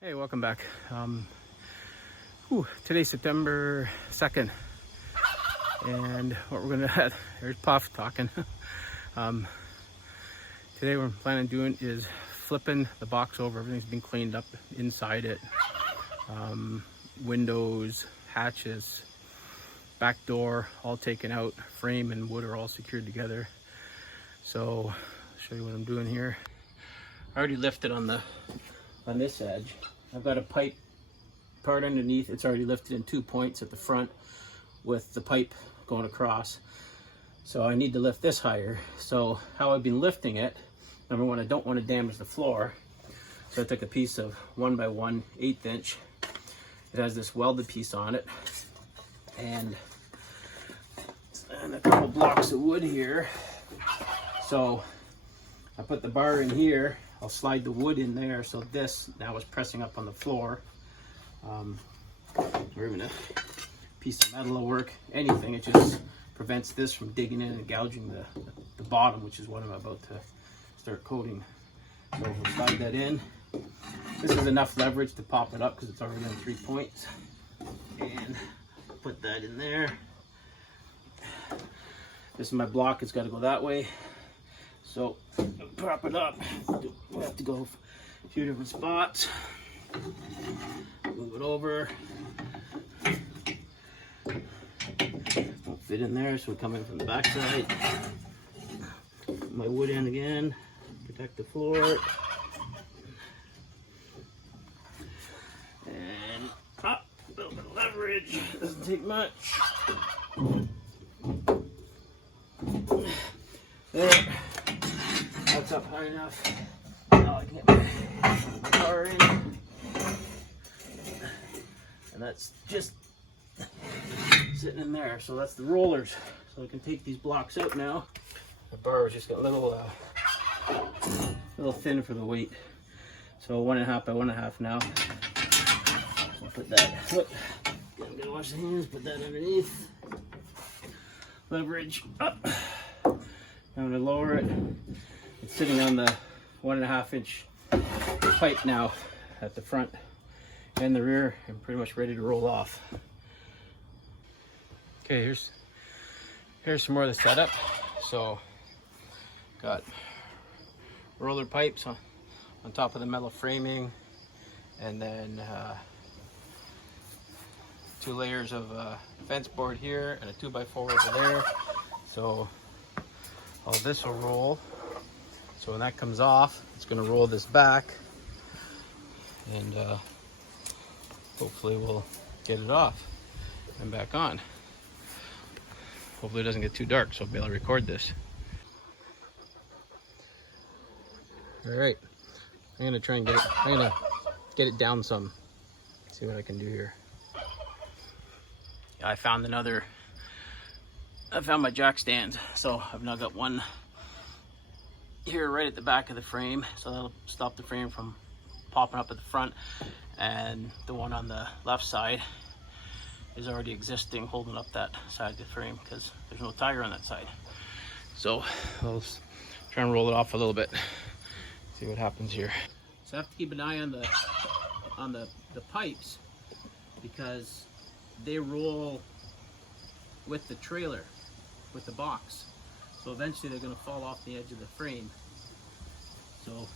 Hey, welcome back. Today's September 2nd, and what we're gonna there's Puff talking. Today what I'm planning on doing is flipping the box over. Everything's been cleaned up inside it. Windows, hatches, back door all taken out. Frame and wood are all secured together. So I'll show you what I'm doing here. I already lifted on this edge. I've got a pipe part underneath. It's already lifted in 2 points at the front with the pipe going across. So I need to lift this higher. So how I've been lifting it, number one, I don't want to damage the floor. So I took a piece of 1x1 1/8 inch. It has this welded piece on it and a couple blocks of wood here. So I put the bar in here. I'll slide the wood in there, so this now is pressing up on the floor. Or even a piece of metal will work, anything. It just prevents this from digging in and gouging the bottom, which is what I'm about to start coating. So we'll slide that in. This is enough leverage to pop it up because it's already on 3 points. And put that in there. This is my block, it's got to go that way. So prop it up. We have to go a few different spots. Move it over. Won't fit in there, so we come in from the back side. Put my wood in again. Protect the floor. And up. A little bit of leverage. Doesn't take much. There. That's up high enough. Now I can get my car in. And that's just sitting in there. So that's the rollers. So I can take these blocks out now. The bar has just got a little thin for the weight. So 1.5 by 1.5 now. So I'll put that. Whoop. I'm gonna wash the hands. Put that underneath. Leverage up. I'm gonna lower it. It's sitting on the 1.5 inch pipe now at the front and the rear, and pretty much ready to roll off. Okay, here's some more of the setup. So got roller pipes on top of the metal framing, and then 2 layers of fence board here and a 2x4 over there. So all this will roll. So when that comes off, it's going to roll this back, and hopefully we'll get it off and back on. Hopefully it doesn't get too dark, so I'll be able to record this. All right, I'm going to try and get it down some. See what I can do here. I found my jack stands, so I've now got one here right at the back of the frame, so that'll stop the frame from popping up at the front, and the one on the left side is already existing, holding up that side of the frame because there's no tire on that side. So I'll try and roll it off a little bit, see what happens here. So I have to keep an eye on the pipes because they roll with the trailer, with the box. So eventually they're going to fall off the edge of the frame. So,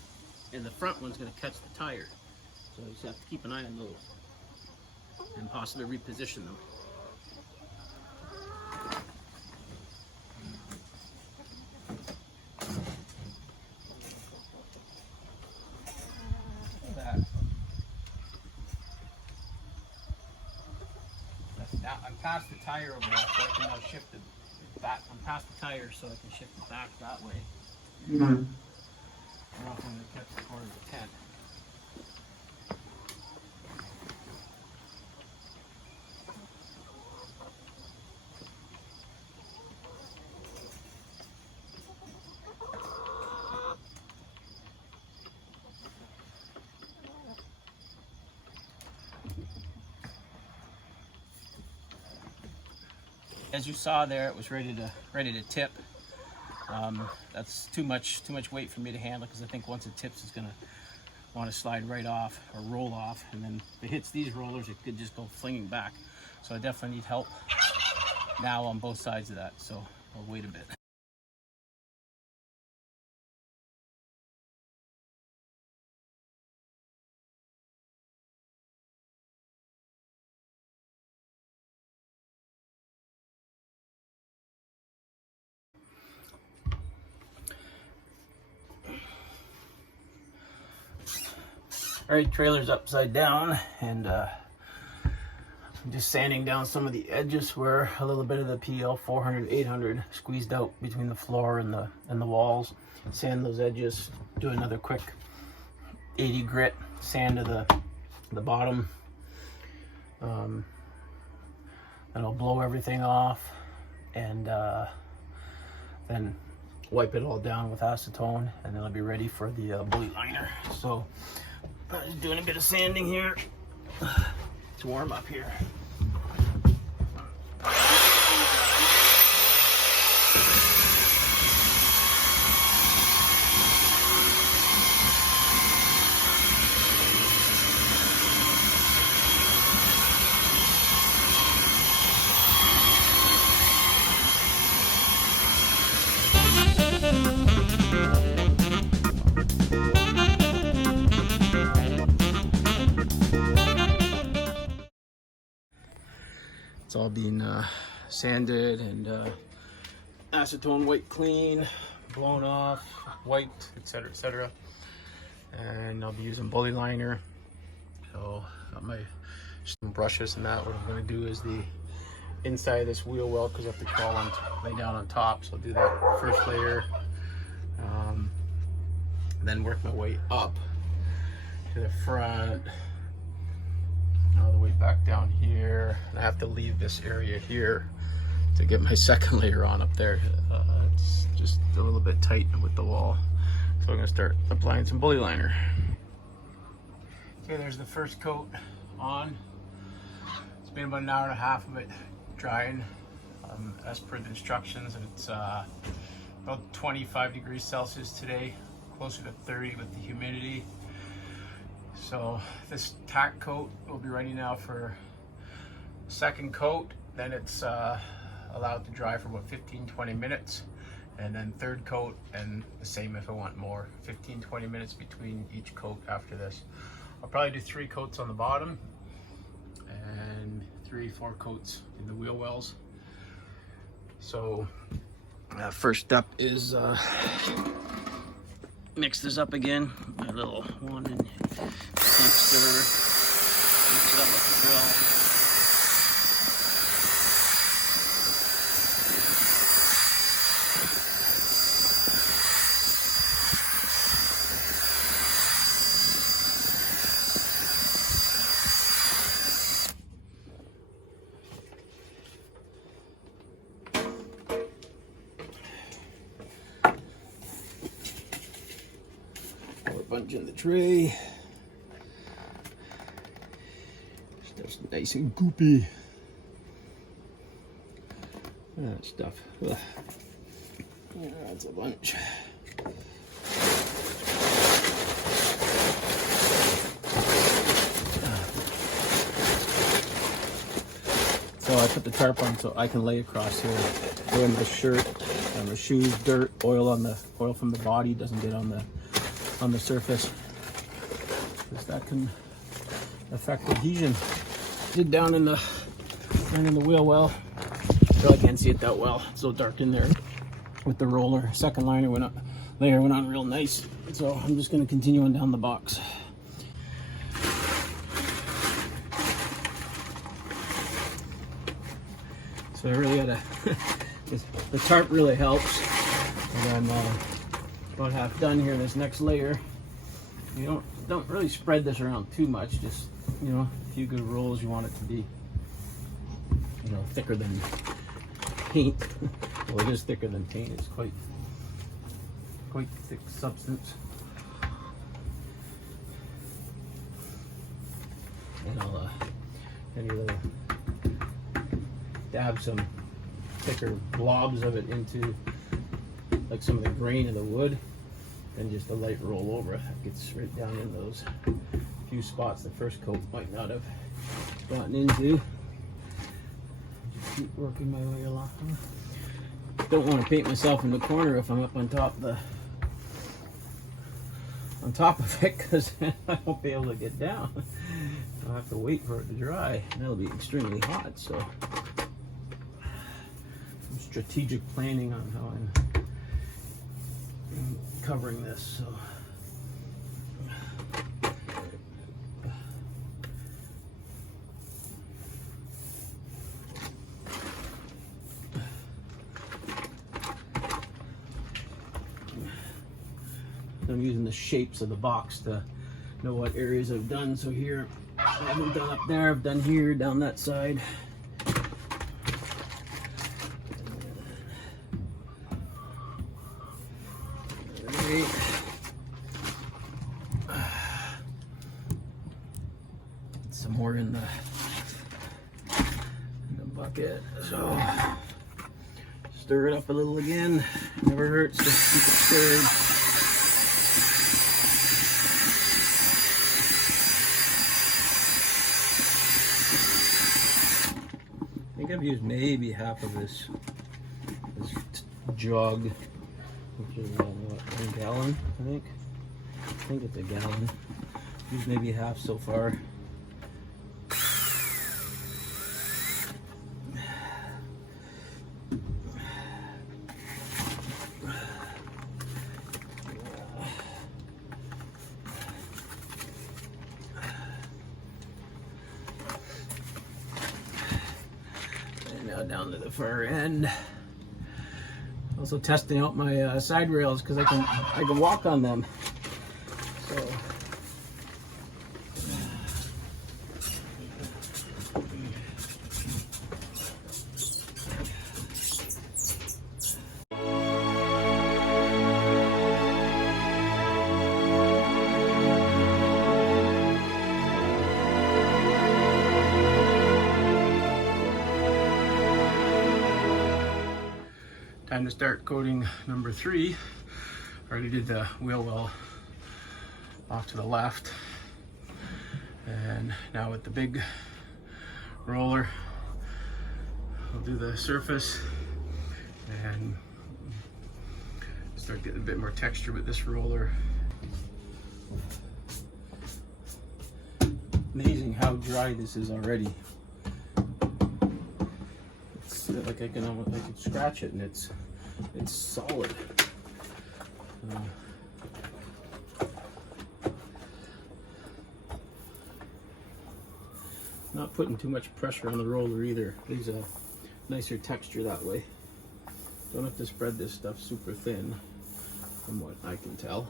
and the front one's going to catch the tire. So you just have to keep an eye on those and possibly reposition them. Now I'm past the tire over there, so I can now shift it back. I'm past the tire, so I can shift it back that way. Mm-hmm. We're not going to catch the corner of the tent. As you saw there, it was ready to tip. That's too much weight for me to handle, because I think once it tips, it's gonna want to slide right off or roll off, and then if it hits these rollers, it could just go flinging back. So I definitely need help now on both sides of that, so I'll wait a bit. All right, trailer's upside down, and I'm just sanding down some of the edges where a little bit of the PL 400 800 squeezed out between the floor and the walls. Sand those edges, do another quick 80 grit sand to the bottom. That'll blow everything off, and then wipe it all down with acetone, and then it'll be ready for the bully liner. So I'm just doing a bit of sanding here. It's warm up here. It's all being sanded and acetone wiped clean, blown off, wiped, etc., etc. And I'll be using bully liner. So got my some brushes and that. What I'm going to do is the inside of this wheel well, because I have to crawl on, lay down on top. So I'll do that first layer, then work my way up to the front, all the way back down here. And I have to leave this area here to get my second layer on up there. It's just a little bit tight with the wall. So I'm gonna start applying some bully liner. Okay, there's the first coat on. It's been about an hour and a half of it drying as per the instructions. It's about 25 degrees Celsius today, closer to 30 with the humidity. So this tack coat will be ready now for second coat. Then it's allowed to dry for about 15-20 minutes. And then third coat, and the same if I want more, 15-20 minutes between each coat after this. I'll probably do 3 coats on the bottom and 3-4 coats in the wheel wells. So first step is mix this up again. My little one and sink stirrer. Mix it up with the drill. Bunch in the tray. Stuff's nice and goopy. That stuff. Ugh. Yeah, that's a bunch. So I put the tarp on so I can lay across here. Ruin my shirt, and my shoes, dirt, oil from the body doesn't get on the surface, because that can affect adhesion. Did down in the wheel well, so I can't see it that well. It's so dark in there with the roller. Second layer went on real nice. So I'm just going to continue on down the box. So I really gotta. The tarp really helps, and I'm about half done here. This next layer, you don't really spread this around too much, just a few good rolls. You want it to be thicker than paint. Well, it is thicker than paint. It's quite thick substance. And I'll dab some thicker blobs of it into like some of the grain of the wood, Then just a light roll over. That gets right down in those few spots the first coat might not have gotten into. Just keep working my way along. Don't want to paint myself in the corner if I'm up on top of it, because I won't be able to get down. I'll have to wait for it to dry, and it'll be extremely hot. So some strategic planning on how I'm covering this. So I'm using the shapes of the box to know what areas I've done. So here, I haven't done up there, I've done here, down that side. Right. Some more in the bucket. So stir it up a little again. Never hurts to keep it stirred. I think I've used maybe half of this jug, which is what, 1 gallon, I think. I think it's a gallon. Used maybe half so far. Down to the far end. Also testing out my side rails because I can walk on them. So time to start coating number 3. Already did the wheel well off to the left, and now with the big roller I'll do the surface and start getting a bit more texture with this roller. Amazing how dry this is already. It's like I can scratch it and it's solid. Not putting too much pressure on the roller either. Gives a nicer texture that way. Don't have to spread this stuff super thin, from what I can tell.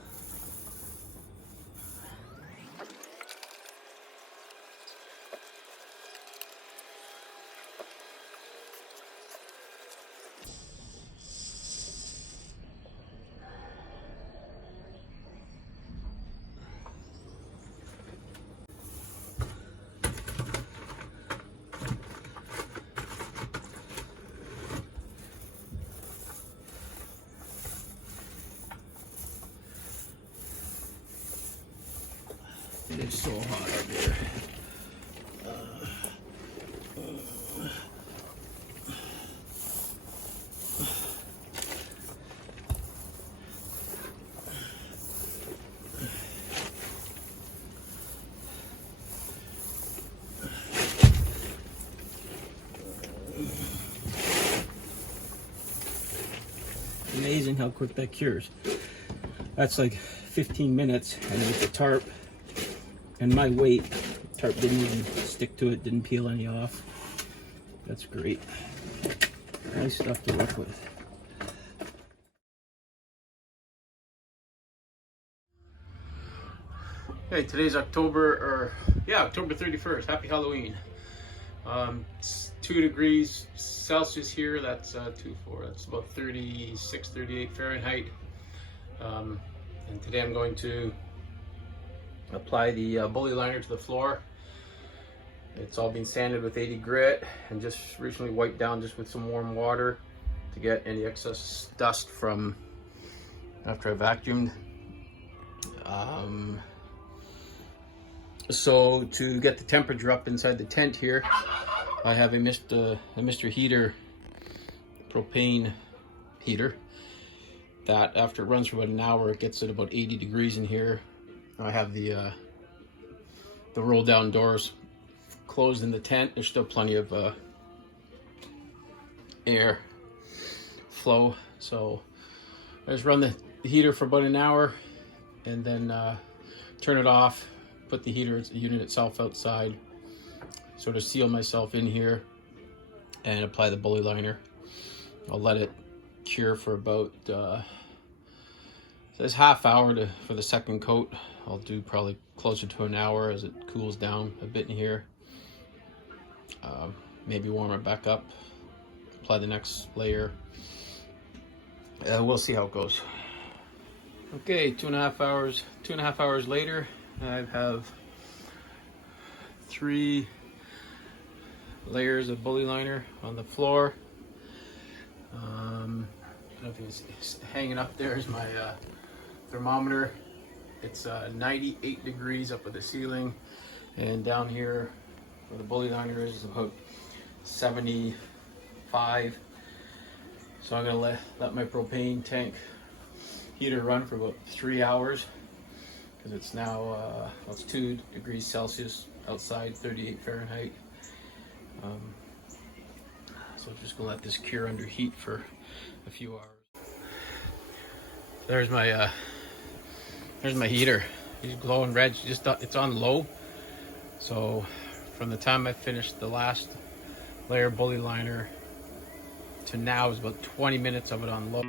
It is so hot out here. Amazing how quick that cures. That's like 15 minutes, and with the tarp and my weight, tarp didn't even stick to it, didn't peel any off. That's great. Nice stuff to work with. Okay, today's October 31st. Happy Halloween. It's 2 degrees Celsius here. That's that's about 36, 38 Fahrenheit. And today I'm going to apply the bully liner to the floor. It's all been sanded with 80 grit and just recently wiped down just with some warm water to get any excess dust from after I vacuumed. So to get the temperature up inside the tent here, I have a Mr. Heater propane heater that after it runs for about an hour, it gets at about 80 degrees in here. I have the roll down doors closed in the tent. There's still plenty of air flow, so I just run the heater for about an hour and then turn it off, put the heater unit itself outside, sort of seal myself in here and apply the bully liner. I'll let it cure for about this half hour for the second coat. I'll do probably closer to an hour as it cools down a bit in here. Maybe warm it back up, apply the next layer. We'll see how it goes. Okay, 2.5 hours later, I have 3 layers of bully liner on the floor. I don't know if it's hanging up there is my thermometer. It's 98 degrees up at the ceiling, and down here where the bully liner is about 75. So I'm gonna let my propane tank heater run for about 3 hours because it's now it's 2 degrees Celsius outside, 38 Fahrenheit. So I'm just gonna let this cure under heat for a few hours. There's my heater. It's glowing red. It's on low. So from the time I finished the last layer of bully liner to now is about 20 minutes of it on low.